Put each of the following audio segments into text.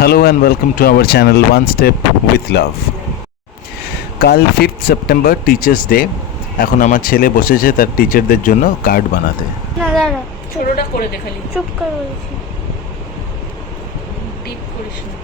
Hello and welcome to our channel One Step with Love. কাল 5th September teachers day. এখন আমার ছেলে বসেছে তার টিচারদের জন্য কার্ড বানাতে। না দাঁড়া, ছোটটা করে দেখালি, চুপ কর বলেছি। ডিপ করিস না।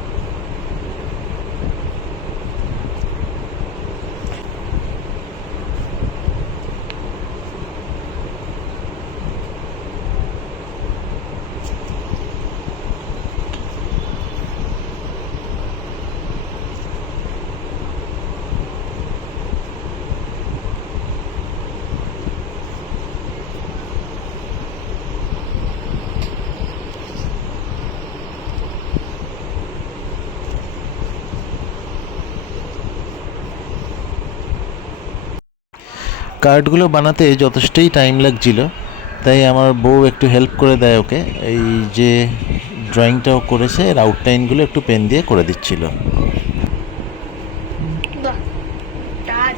কার্ডগুলো বানাতে যথেষ্টই টাইম লাগছিল, তাই আমার বউ একটু হেল্প করে দেয় ওকে। এই যে ড্রয়িংটাও করেছে, এর আউটলাইনগুলো একটু পেন দিয়ে করে দিচ্ছিল। বাহ, দাঁড়।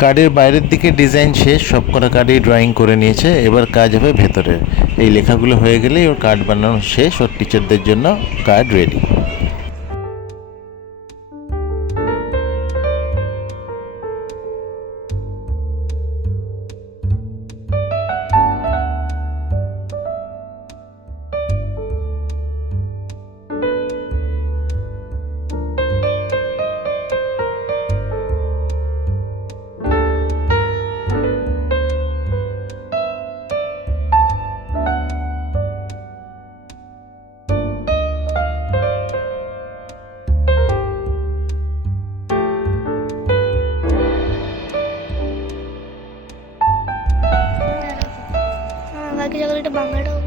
কার্ডের বাইরের দিকে ডিজাইন শেষ, সব কটা কার্ডেই ড্রয়িং করে নিয়েছে। এবার কাজ হবে ভেতরের। এই লেখাগুলো হয়ে গেলেই ওর কার্ড বানানো শেষ, ওর টিচারদের জন্য কার্ড রেডি। বাকি জায়গাটা বাংলাটাও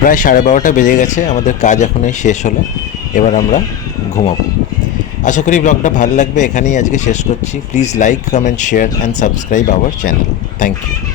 প্রায় 12:30 বেজে গেছে, আমাদের কাজ এখনই শেষ হলো। এবার আমরা ঘুমাবো। আশা করি ব্লগটা ভালো লাগবে। এখানেই আজকে শেষ করছি। Please like, comment, share and subscribe our channel. Thank you.